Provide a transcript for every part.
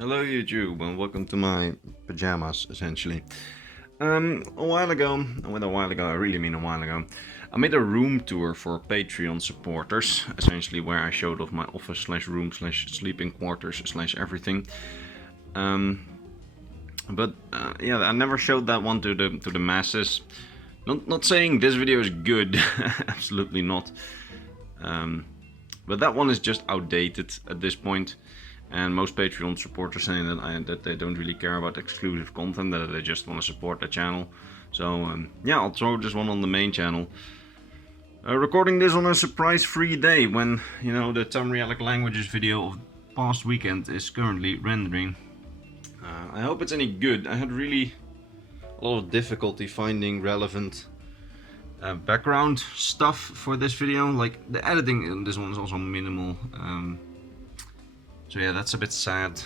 Hello YouTube and welcome to my pajamas essentially. A while ago, I really mean a while ago, I made a room tour for Patreon supporters, essentially where I showed off my office slash room slash sleeping quarters slash everything. But I never showed that one to the masses. Not saying this video is good, absolutely not. But that one is just outdated at this point. And most Patreon supporters saying that they don't really care about exclusive content, that they just want to support the channel. So I'll throw this one on the main channel. Recording this on a surprise-free day when, you know, the Tamrielic languages video of past weekend is currently rendering. I hope it's any good. I had really a lot of difficulty finding relevant background stuff for this video. Like the editing in this one is also minimal. So yeah, that's a bit sad,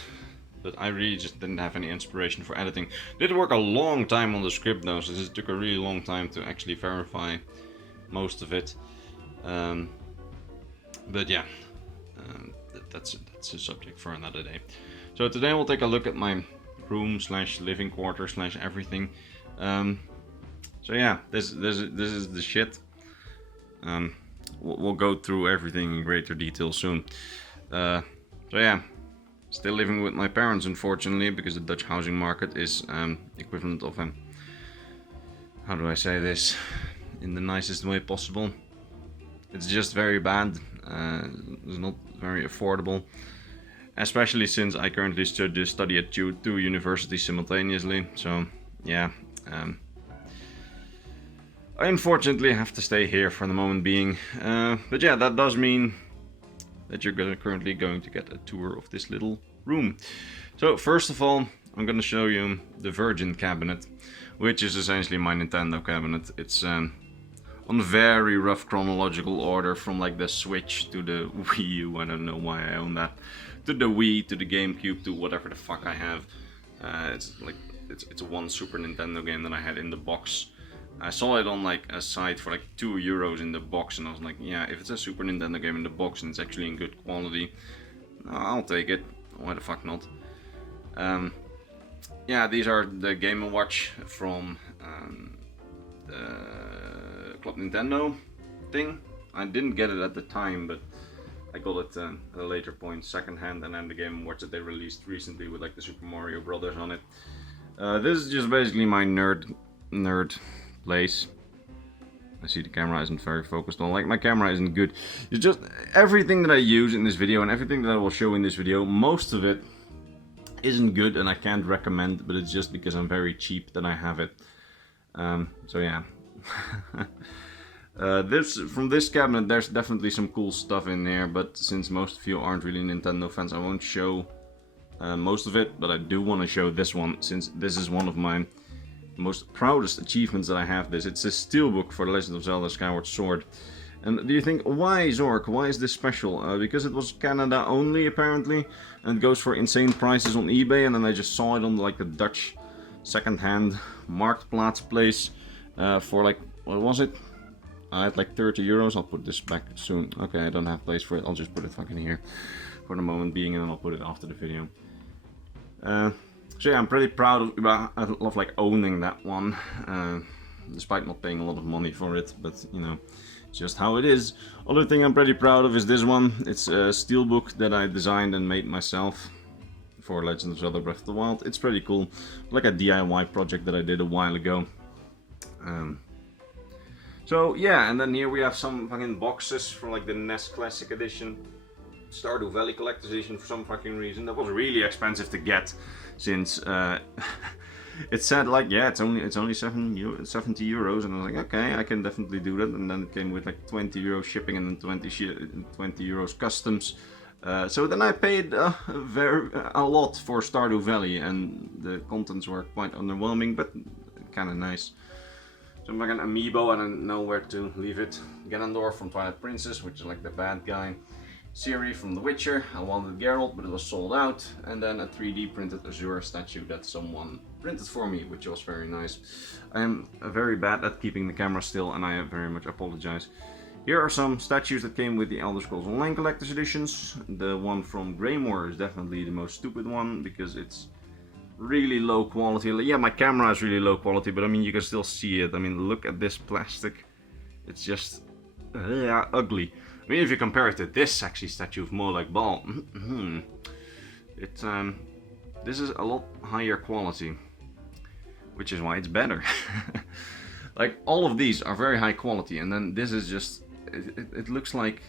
but I really just didn't have any inspiration for editing. Did work a long time on the script though, so it took a really long time to actually verify most of it. But yeah, that's a subject for another day. So today we'll take a look at my room slash living quarter slash everything. So yeah, this is the shit. We'll go through everything in greater detail soon. So yeah, still living with my parents unfortunately, because the Dutch housing market is equivalent of a, how do I say this in the nicest way possible? It's just very bad. It's not very affordable, especially since I currently study at two universities simultaneously. So yeah, I unfortunately have to stay here for the moment being. But yeah, that does mean that you're currently going to get a tour of this little room. So first of all, I'm going to show you the Virgin cabinet, which is essentially my Nintendo cabinet. It's on very rough chronological order, from like the Switch to the Wii U, I don't know why I own that, to the Wii, to the GameCube, to whatever the fuck I have. It's one Super Nintendo game that I had in the box. I saw it on like a site for like €2 in the box, and I was like, yeah, if it's a Super Nintendo game in the box and it's actually in good quality, I'll take it. Why the fuck not? Yeah, these are the Game & Watch from the Club Nintendo thing. I didn't get it at the time, but I got it at a later point, secondhand, and then the Game & Watch that they released recently with like the Super Mario Brothers on it. This is just basically my nerd place. I see the camera isn't very focused on, like my camera isn't good. It's just everything that I use in this video and everything that I will show in this video, most of it isn't good and I can't recommend, but it's just because I'm very cheap that I have it. So yeah. From this cabinet there's definitely some cool stuff in there, but since most of you aren't really Nintendo fans, I won't show most of it, but I do want to show this one, since this is one of my most proudest achievements that I have. It's a steelbook for The Legend of Zelda Skyward Sword. And do you think, why Zork? Why is this special? Because it was Canada only apparently, and it goes for insane prices on eBay, and then I just saw it on like the Dutch second-hand Marktplaats place for like, what was it? I had like €30. I'll put this back soon. Okay, I don't have place for it. I'll just put it fucking here for the moment being, and then I'll put it after the video. So yeah, I'm pretty proud of, I love like owning that one, despite not paying a lot of money for it, but you know, it's just how it is. Other thing I'm pretty proud of is this one. It's a steelbook that I designed and made myself for Legend of Zelda Breath of the Wild. It's pretty cool, like a DIY project that I did a while ago. So yeah, and then here we have some fucking boxes for like the NES Classic Edition, Stardew Valley Collector's Edition for some fucking reason. That was really expensive to get, since it said like, yeah, it's only €70, and I was like, okay, I can definitely do that. And then it came with like €20 shipping and then 20 euros customs. So then I paid a lot for Stardew Valley, and the contents were quite underwhelming, but kind of nice. So I'm like an amiibo, and I know where to leave it. Ganondorf from Twilight Princess, which is like the bad guy. Ciri from The Witcher. I wanted Geralt, but it was sold out. And then a 3D printed Azure statue that someone printed for me, which was very nice. I am very bad at keeping the camera still, and I very much apologize Here are some statues that came with the Elder Scrolls Online Collector's Editions. The one from Greymoor is definitely the most stupid one because it's really low quality. Yeah, my camera is really low quality, but I mean, you can still see it. I mean, look at this plastic. It's just ugly. I mean, if you compare it to this sexy statue of Molag Bal, this is a lot higher quality, which is why it's better. Like, all of these are very high quality, and then this is just, it looks like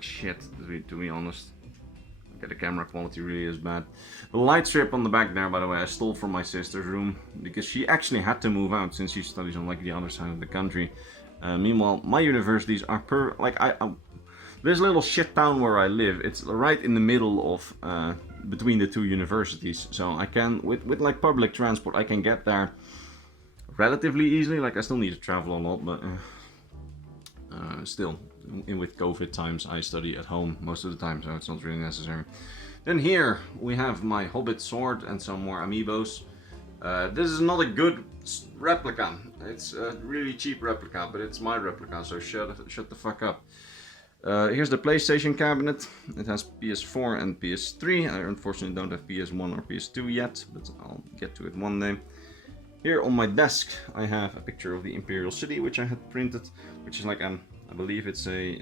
shit, to be honest. Okay, the camera quality really is bad. The light strip on the back there, by the way, I stole from my sister's room because she actually had to move out since she studies on like the other side of the country. Meanwhile, my universities are this little shit town where I live, it's right in the middle of between the two universities, so I can with like public transport I can get there relatively easily. Like, I still need to travel a lot, but still, with COVID times, I study at home most of the time, so it's not really necessary. Then here we have my Hobbit sword and some more amiibos. This is not a good replica. It's a really cheap replica, but it's my replica, so shut the fuck up. Here's the PlayStation cabinet. It has PS4 and PS3. I unfortunately don't have PS1 or PS2 yet, but I'll get to it one day. Here on my desk I have a picture of the Imperial city, which I had printed, which is like I believe it's a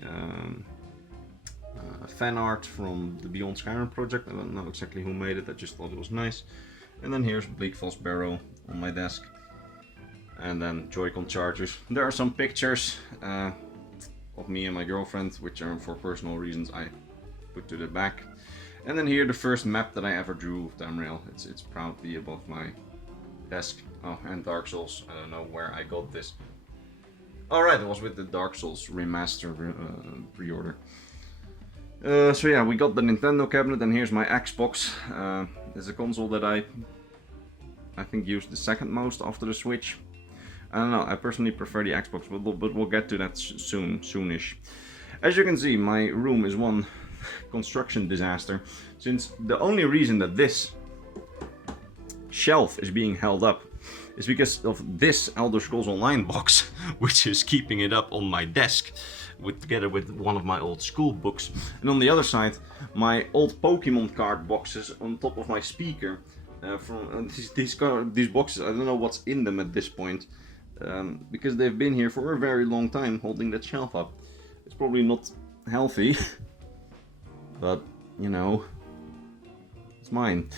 fan art from the Beyond Skyrim project. I don't know exactly who made it, I just thought it was nice. And then here's Bleak Falls Barrow on my desk. And then Joy-Con chargers. There are some pictures of me and my girlfriend, which are for personal reasons I put to the back. And then here the first map that I ever drew of Tamriel. It's proudly above my desk. Oh, and Dark Souls. I don't know where I got this. Alright, it was with the Dark Souls remaster pre-order. So yeah, we got the Nintendo cabinet, and here's my Xbox. It's a console that I think used the second most after the Switch. I don't know, I personally prefer the Xbox, but we'll get to that soonish. As you can see, my room is one construction disaster, since the only reason that this shelf is being held up is because of this Elder Scrolls Online box, which is keeping it up on my desk, together with one of my old school books. And on the other side, my old Pokemon card boxes on top of my speaker. These boxes, I don't know what's in them at this point, because they've been here for a very long time, holding that shelf up. It's probably not healthy, but, you know, it's mine.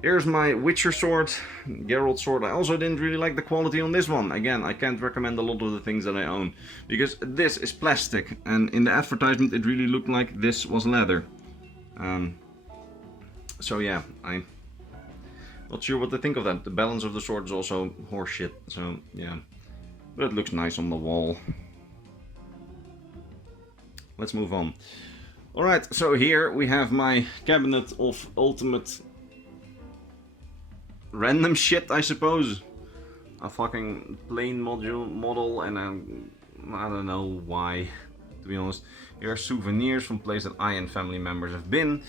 Here's my Witcher sword, Geralt sword. I also didn't really like the quality on this one. Again, I can't recommend a lot of the things that I own, because this is plastic, and in the advertisement it really looked like this was leather. So yeah, I'm not sure what to think of that. The balance of the sword is also horseshit, so yeah. But it looks nice on the wall. Let's move on. Alright, so here we have my cabinet of ultimate random shit, I suppose. A fucking plane model, and I don't know why, to be honest. Here are souvenirs from places that I and family members have been.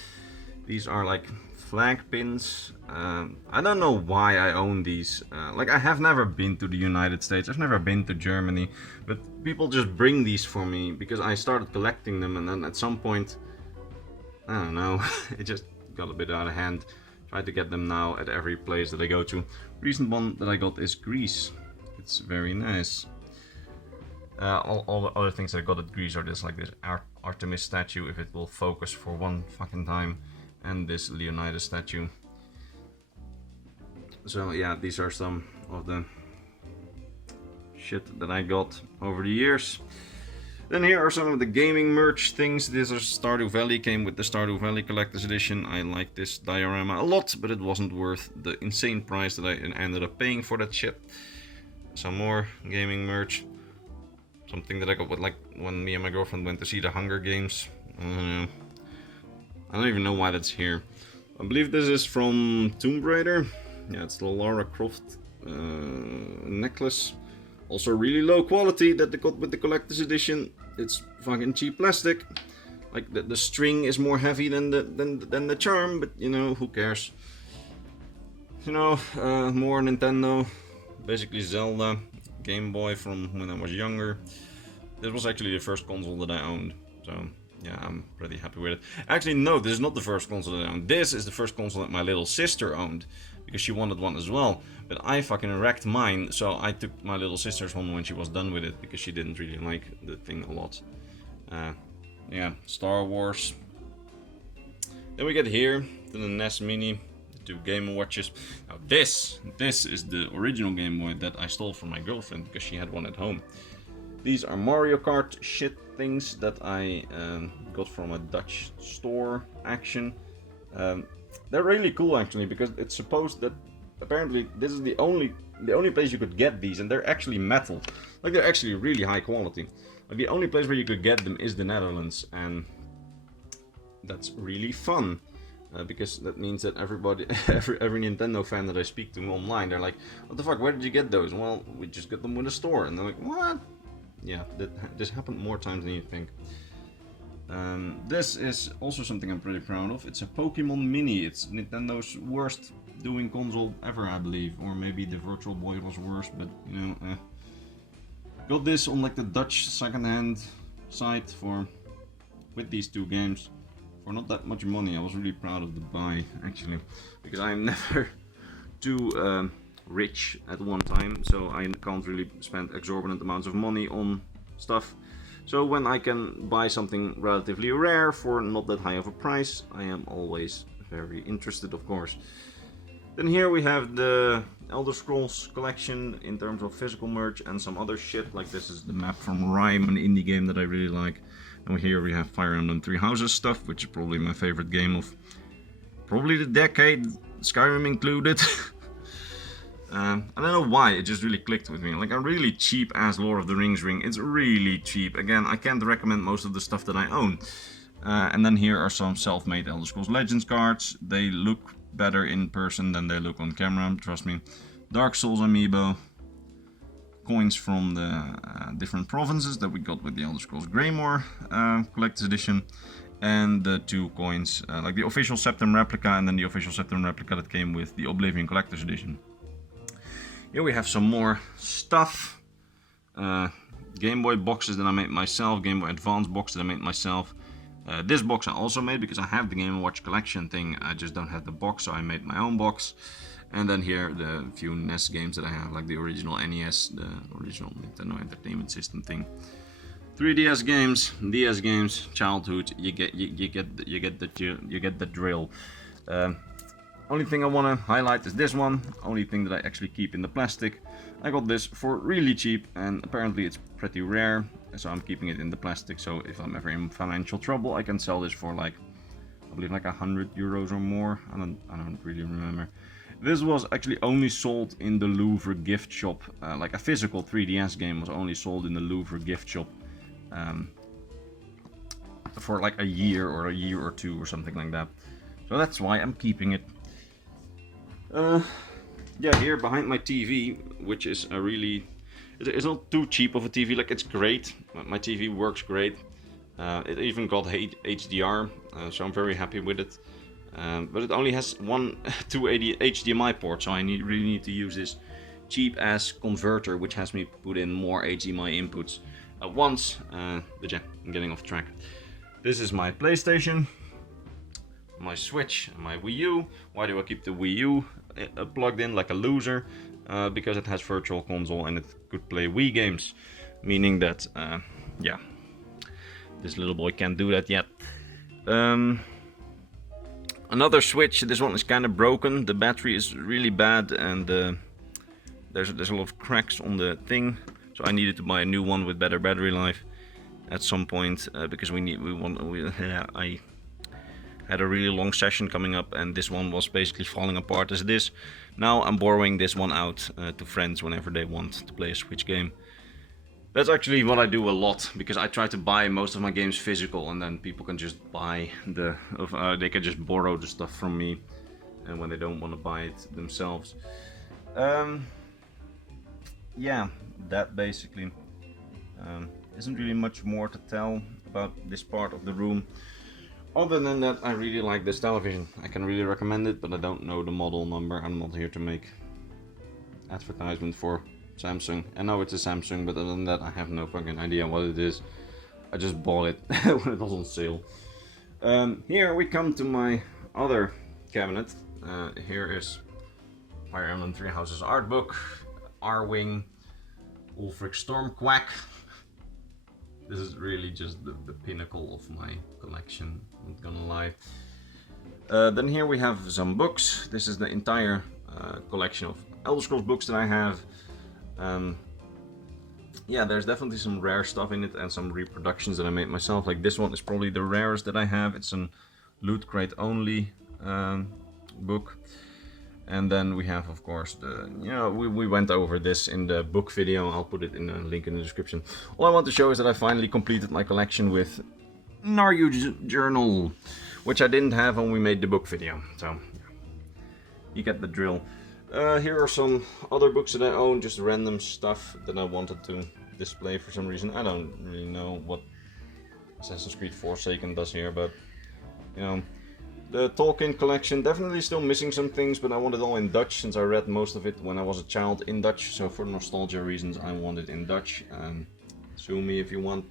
These are like flag pins. I don't know why I own these. Like, I have never been to the United States, I've never been to Germany, but people just bring these for me because I started collecting them, and then at some point, I don't know, it just got a bit out of hand. Try to get them now at every place that I go to. Recent one that I got is Greece. It's very nice. All the other things that I got at Greece are this, like this Artemis statue, if it will focus for one fucking time, and this Leonidas statue. So yeah, these are some of the shit that I got over the years. Then here are some of the gaming merch things. This is Stardew Valley, came with the Stardew Valley Collector's Edition. I like this diorama a lot, but it wasn't worth the insane price that I ended up paying for that shit. Some more gaming merch. Something that I got with, like, when me and my girlfriend went to see the Hunger Games. I don't even know why that's here. I believe this is from Tomb Raider. Yeah, it's the Lara Croft necklace. Also really low quality that they got with the collector's edition. It's fucking cheap plastic. Like, the string is more heavy than the charm, but you know, who cares? You know, more Nintendo. Basically Zelda, Game Boy from when I was younger. This was actually the first console that I owned, so yeah, I'm pretty happy with it. Actually, no, this is not the first console that I owned. This is the first console that my little sister owned, because she wanted one as well. But I fucking wrecked mine, so I took my little sister's one when she was done with it, because she didn't really like the thing a lot. Yeah, Star Wars. Then we get here to the NES Mini, the 2 Game Watches. Now this is the original Game Boy that I stole from my girlfriend, because she had one at home. These are Mario Kart shit things that I got from a Dutch store, Action. They're really cool actually, because it's supposed that apparently this is the only place you could get these, and they're actually metal. Like, they're actually really high quality. Like, the only place where you could get them is the Netherlands, and that's really fun. Because that means that everybody, every Nintendo fan that I speak to online, they're like, "What the fuck? Where did you get those?" Well, we just got them in the store, and they're like, "What?" Yeah, this happened more times than you think. This is also something I'm pretty proud of. It's a Pokemon Mini. It's Nintendo's worst doing console ever, I believe, or maybe the Virtual Boy was worse, but you know. Got this on like the Dutch second-hand site with these 2 games. For not that much money. I was really proud of the buy, actually, because I'm never too rich at one time, so I can't really spend exorbitant amounts of money on stuff. So when I can buy something relatively rare for not that high of a price, I am always very interested, of course. Then here we have the Elder Scrolls collection in terms of physical merch and some other shit, like this is the map from Rime, an indie game that I really like. And here we have Fire Emblem Three Houses stuff, which is probably my favorite game of probably the decade, Skyrim included. I don't know why, it just really clicked with me. Like a really cheap ass Lord of the Rings ring. It's really cheap. Again, I can't recommend most of the stuff that I own. And then here are some self-made Elder Scrolls Legends cards. They look better in person than they look on camera, trust me. Dark Souls amiibo. Coins from the different provinces that we got with the Elder Scrolls Greymoor Collector's Edition. And the 2 coins, like the official Septim replica and then the official Septim replica that came with the Oblivion Collector's Edition. Here we have some more stuff. Game Boy boxes that I made myself, Game Boy Advance box that I made myself. This box I also made because I have the Game & Watch collection thing, I just don't have the box, so I made my own box. And then here the few NES games that I have, like the original NES, the original Nintendo Entertainment System thing. 3DS games, DS games, childhood, you get the drill. Only thing I want to highlight is this one. Only thing that I actually keep in the plastic. I got this for really cheap, and apparently it's pretty rare, so I'm keeping it in the plastic. So if I'm ever in financial trouble, I can sell this for like, I believe like €100 or more. I don't really remember. This was actually only sold in the Louvre gift shop. Like a physical 3DS game was only sold in the Louvre gift shop for like a year or 2 or something like that. So that's why I'm keeping it. Yeah, here behind my TV, which is a really, it's not too cheap of a TV, like it's great. My TV works great. It even got HDR, so I'm very happy with it. But it only has one 280 HDMI port, so I really need to use this cheap ass converter, which has me put in more HDMI inputs at once. But yeah, I'm getting off track. This is my PlayStation, my Switch, and my Wii U. Why do I keep the Wii U plugged in like a loser? Because it has Virtual Console and it could play Wii games, meaning that yeah, this little boy can't do that yet. Another Switch, this one is kind of broken, the battery is really bad, and there's a lot of cracks on the thing, so I needed to buy a new one with better battery life at some point, because I had a really long session coming up, and this one was basically falling apart as it is. Now I'm borrowing this one out to friends whenever they want to play a Switch game. That's actually what I do a lot, because I try to buy most of my games physical, and then people can just buy they can just borrow the stuff from me, and when they don't want to buy it themselves. Yeah, that basically isn't really much more to tell about this part of the room. Other than that, I really like this television. I can really recommend it, but I don't know the model number. I'm not here to make advertisement for Samsung. I know it's a Samsung, but other than that, I have no fucking idea what it is. I just bought it when it was on sale. Here we come to my other cabinet. Here is Fire Emblem Three Houses art book, R-Wing, Ulfric Stormquack. This is really just the pinnacle of my collection, I'm not gonna lie. Then here we have some books. This is the entire collection of Elder Scrolls books that I have. Yeah, there's definitely some rare stuff in it and some reproductions that I made myself. Like this one is probably the rarest that I have. It's an Loot Crate only book. And then we have, of course, we went over this in the book video. I'll put it in a link in the description. All I want to show is that I finally completed my collection with Naryu's Journal, which I didn't have when we made the book video. So, you get the drill. Here are some other books that I own, just random stuff that I wanted to display for some reason. I don't really know what Assassin's Creed Forsaken does here, but, you know. The Tolkien collection, definitely still missing some things, but I want it all in Dutch since I read most of it when I was a child in Dutch. So for nostalgia reasons, I want it in Dutch. Sue me if you want.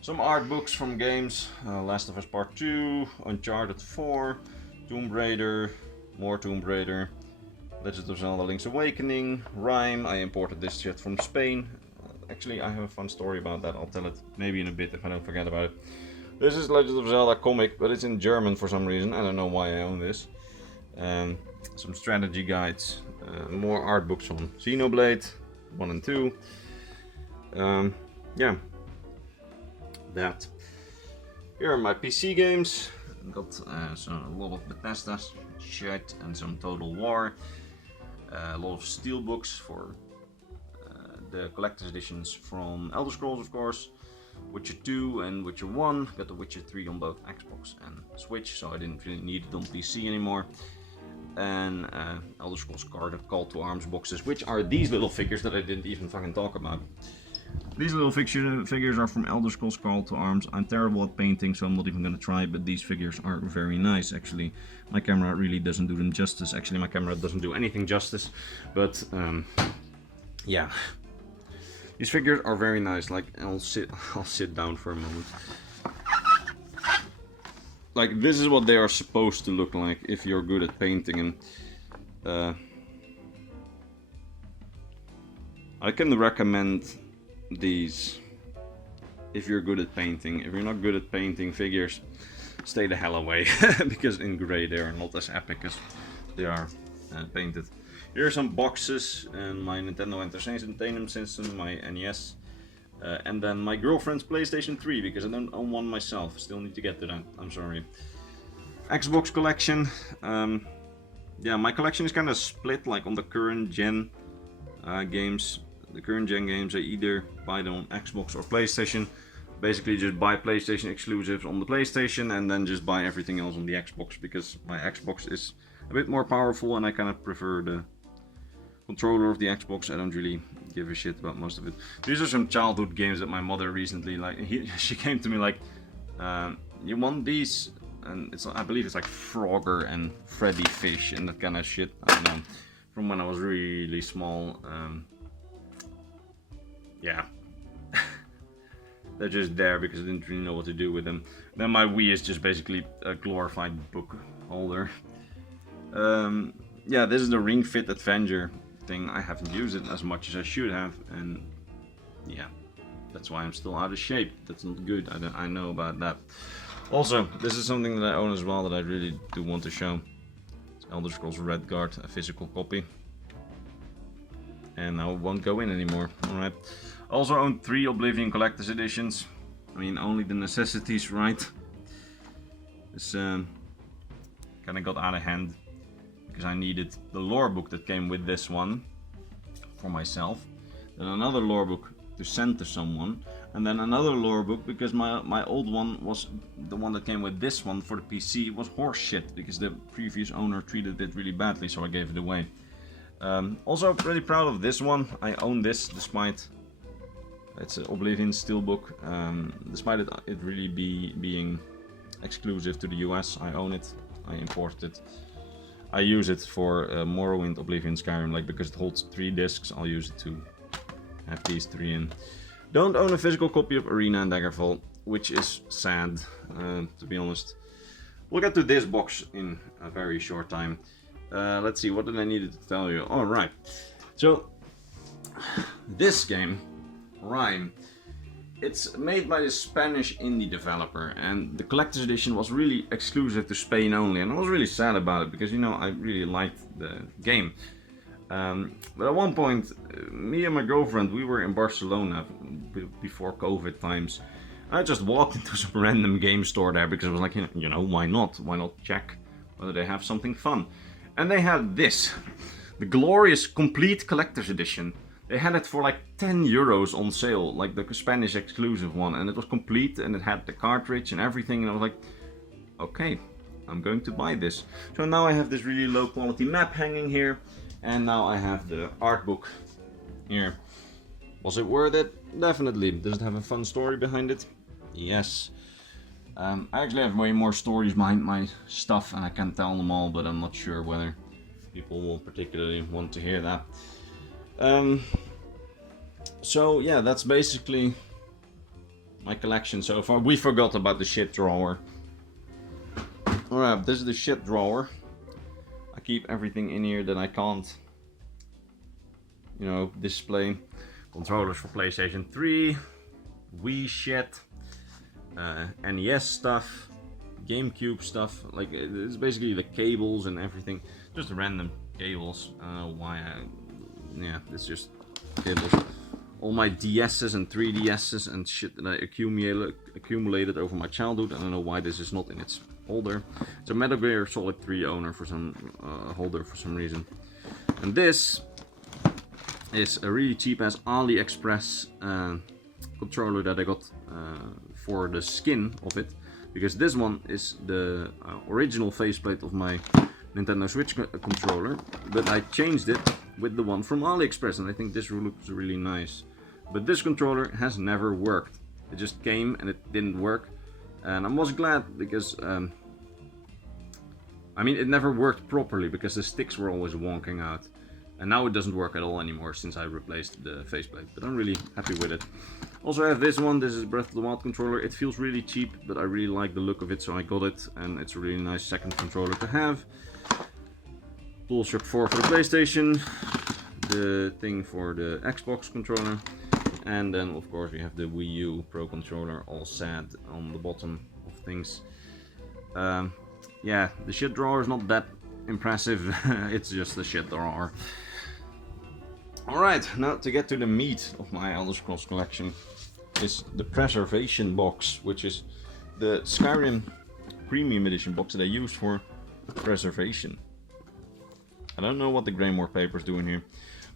Some art books from games. Last of Us Part 2, Uncharted 4, Tomb Raider, more Tomb Raider, Legend of Zelda Link's Awakening, Rhyme. I imported this shit from Spain. Actually, I have a fun story about that. I'll tell it maybe in a bit if I don't forget about it. This is Legend of Zelda comic, but it's in German for some reason. I don't know why I own this. Some strategy guides. More art books on Xenoblade 1 and 2. Yeah. That. Here are my PC games. Got a lot of Bethesda shit and some Total War. A lot of steel books for the collector's editions from Elder Scrolls, of course. Witcher 2 and Witcher 1, got the Witcher 3 on both Xbox and Switch, so I didn't really need it on PC anymore. And Elder Scrolls Call to Arms boxes, which are these little figures that I didn't even fucking talk about. These little figures are from Elder Scrolls Call to Arms. I'm terrible at painting, so I'm not even gonna try, but these figures are very nice, actually. My camera really doesn't do them justice. Actually, my camera doesn't do anything justice, but yeah. These figures are very nice. Like, I'll sit down for a moment. Like, this is what they are supposed to look like if you're good at painting, and I can recommend these if you're good at painting. If you're not good at painting figures, stay the hell away, because in grey they are not as epic as they are painted. Here are some boxes and my Nintendo Entertainment System, my NES, and then my girlfriend's PlayStation 3, because I don't own one myself. Still need to get to that, I'm sorry. Xbox collection. Yeah, my collection is kind of split, like on the current gen games. The current gen games, I either buy them on Xbox or PlayStation. Basically just buy PlayStation exclusives on the PlayStation and then just buy everything else on the Xbox, because my Xbox is a bit more powerful and I kind of prefer the controller of the Xbox. I don't really give a shit about most of it. These are some childhood games that my mother recently, like, she came to me like, you want these? And it's, I believe it's like Frogger and Freddy Fish and that kind of shit. I don't know, from when I was really small. Yeah. They're just there because I didn't really know what to do with them. Then my Wii is just basically a glorified book holder. Yeah, this is the Ring Fit Adventure thing. I haven't used it as much as I should have, and yeah, that's why I'm still out of shape. That's not good. I know about that. Also, this is something that I own as well that I really do want to show. It's Elder Scrolls Redguard, a physical copy. And I won't go in anymore. Alright. Also own 3 Oblivion Collector's Editions. I mean, only the necessities, right? This kind of got out of hand, because I needed the lore book that came with this one for myself, then another lore book to send to someone, and then another lore book because my old one was the one that came with this one for the PC was horse shit, because the previous owner treated it really badly, so I gave it away. Also pretty proud of this one. I own this despite it's an Oblivion Steelbook, despite it really being exclusive to the US. I own it. I imported it. I use it for Morrowind, Oblivion, Skyrim, like because it holds 3 discs, I'll use it to have these 3 in. Don't own a physical copy of Arena and Daggerfall, which is sad, to be honest. We'll get to this box in a very short time. Let's see, what did I need to tell you? Alright, so this game, Rhyme, it's made by this Spanish indie developer, and the collector's edition was really exclusive to Spain only, and I was really sad about it because, you know, I really liked the game. But at one point, me and my girlfriend, we were in Barcelona before COVID times. I just walked into some random game store there because I was like, you know, why not? Why not check whether they have something fun? And they had this, the glorious complete collector's edition. They had it for like 10 euros on sale, like the Spanish exclusive one, and it was complete and it had the cartridge and everything, and I was like, okay, I'm going to buy this. So now I have this really low quality map hanging here, and now I have the art book here. Was it worth it? Definitely. Does it have a fun story behind it? Yes. I actually have way more stories behind my stuff, and I can't tell them all, but I'm not sure whether people will particularly want to hear that. So yeah, that's basically my collection so far. We forgot about the shit drawer. Alright, this is the shit drawer. I keep everything in here that I can't, you know, display. Controllers for PlayStation 3, Wii shit, NES stuff, GameCube stuff. Like, it's basically the cables and everything. Just random cables. I don't know why yeah, it's just cables. All my DS's and 3DS's and shit that I accumulated over my childhood. I don't know why this is not in its holder. It's a Metal Gear Solid 3 owner for some holder for some reason. And this is a really cheap ass AliExpress controller that I got for the skin of it. Because this one is the original faceplate of my Nintendo Switch controller, but I changed it with the one from AliExpress, and I think this looks really nice. But this controller has never worked. It just came and it didn't work, and I was glad because I mean, it never worked properly because the sticks were always wonking out, and now it doesn't work at all anymore since I replaced the faceplate. But I'm really happy with it. Also, I have this one. This is Breath of the Wild controller. It feels really cheap, but I really like the look of it, so I got it, and it's a really nice second controller to have. DualShock 4 for the PlayStation, the thing for the Xbox controller, and then of course we have the Wii U Pro controller, all sad on the bottom of things. Yeah, the shit drawer is not that impressive, it's just the shit drawer. Alright, now to get to the meat of my Elder Scrolls collection is the preservation box, which is the Skyrim Premium Edition box that I used for preservation. I don't know what the Greymore papers do in here.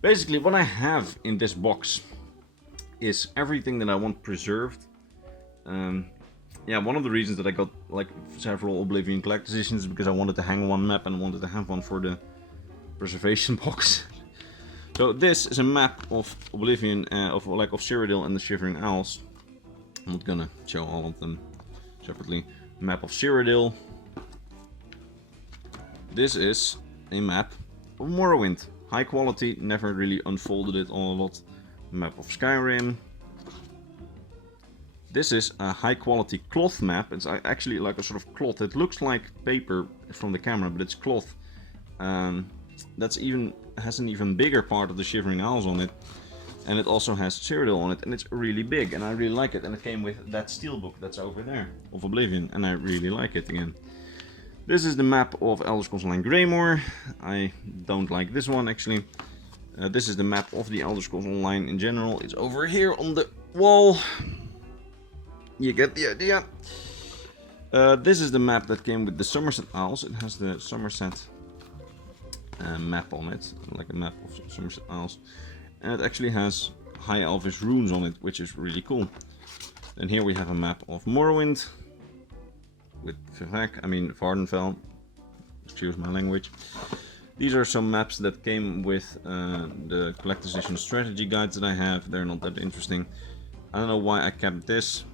Basically, what I have in this box is everything that I want preserved. Yeah, one of the reasons that I got like several Oblivion Collector's Editions is because I wanted to hang one map and I wanted to have one for the preservation box. So this is a map of Oblivion, of Cyrodiil and the Shivering Isles. I'm not gonna show all of them separately. Map of Cyrodiil. This is a map of Morrowind. High quality, never really unfolded it all a lot. Map of Skyrim. This is a high quality cloth map. It's actually like a sort of cloth. It looks like paper from the camera, but it's cloth. Has an even bigger part of the Shivering Isles on it. And it also has Cyrodiil on it, and it's really big, and I really like it. And it came with that steelbook that's over there, of Oblivion, and I really like it again. This is the map of Elder Scrolls Online Greymore. I don't like this one, actually. This is the map of the Elder Scrolls Online in general. It's over here on the wall. You get the idea. This is the map that came with the Somerset Isles. It has the Somerset map on it, like a map of Somerset Isles. And it actually has High Elvish runes on it, which is really cool. And here we have a map of Morrowind. With Vardenfell. Excuse my language. These are some maps that came with the Collector's Edition strategy guides that I have. They're not that interesting. I don't know why I kept this.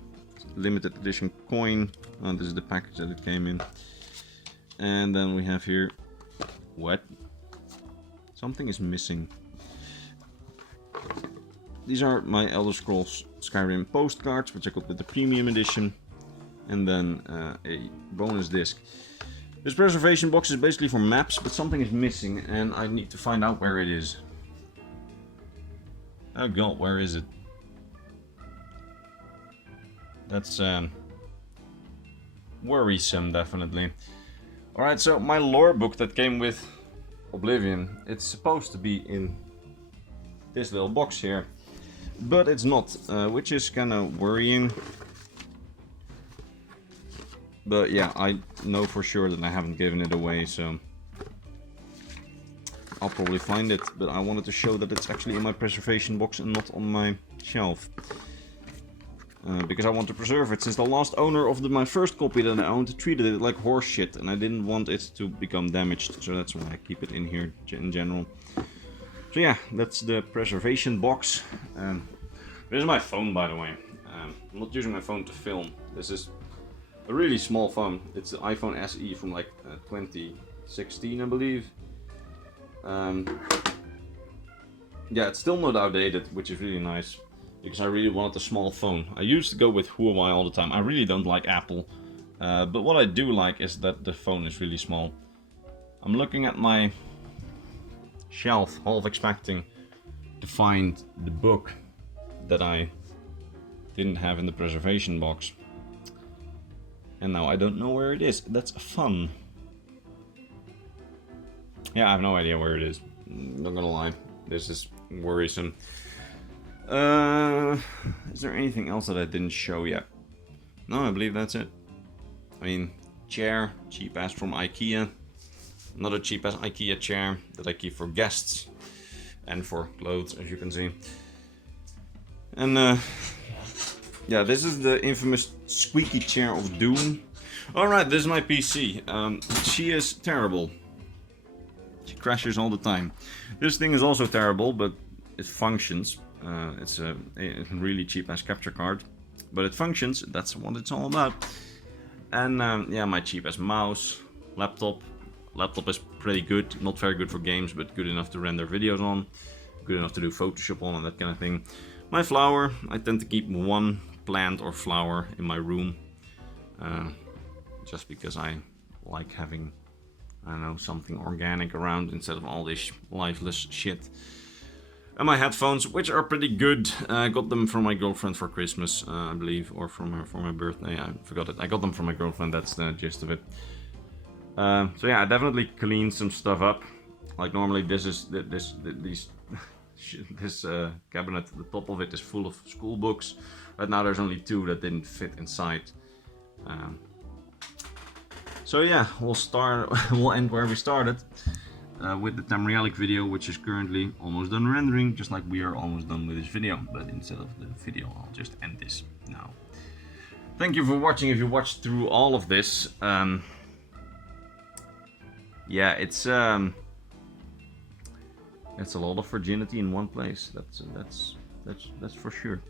Limited edition coin. This is the package that it came in. And then we have here What? Something is missing. These are my Elder Scrolls Skyrim postcards, which I got with the premium edition. And then a bonus disc. This preservation box is basically for maps, but something is missing and I need to find out where it is. Oh god, where is it? That's worrisome, definitely. Alright, so my lore book that came with Oblivion, it's supposed to be in this little box here. But it's not, which is kind of worrying. But yeah, I know for sure that I haven't given it away, so I'll probably find it. But I wanted to show that it's actually in my preservation box and not on my shelf. Because I want to preserve it, since the last owner of my first copy that I owned treated it like horse shit, and I didn't want it to become damaged, so that's why I keep it in here in general. So yeah, that's the preservation box. This is my phone, by the way. I'm not using my phone to film. This is a really small phone. It's the iPhone SE from like 2016, I believe. Yeah, it's still not outdated, which is really nice. Because I really wanted a small phone. I used to go with Huawei all the time. I really don't like Apple. But what I do like is that the phone is really small. I'm looking at my shelf, half expecting to find the book that I didn't have in the preservation box. And now I don't know where it is. That's fun. Yeah, I have no idea where it is. Not gonna lie. This is worrisome. Is there anything else that I didn't show yet? No, I believe that's it. I mean, chair, cheap ass from IKEA. Another cheap ass IKEA chair that I keep for guests and for clothes, as you can see. And yeah, this is the infamous squeaky chair of doom. Alright, this is my PC. She is terrible. She crashes all the time. This thing is also terrible, but it functions. It's a really cheap ass capture card, but it functions. That's what it's all about. And yeah, my cheap ass mouse, laptop. Laptop is pretty good. Not very good for games, but good enough to render videos on. Good enough to do Photoshop on and that kind of thing. My flower. I tend to keep one plant or flower in my room, just because I like having, I don't know, something organic around instead of all this lifeless shit. And my headphones, which are pretty good. I got them from my girlfriend for Christmas, I believe, or from her for my birthday. I forgot it. I got them from my girlfriend. That's the gist of it. So yeah, I definitely cleaned some stuff up. Like normally, this cabinet, the top of it is full of school books. Right now, there's only 2 that didn't fit inside. So yeah, we'll end where we started. With the Tamrielic video, which is currently almost done rendering, just like we are almost done with this video. But instead of the video, I'll just end this now. Thank you for watching. If you watched through all of this, yeah, it's a lot of virginity in one place. That's for sure.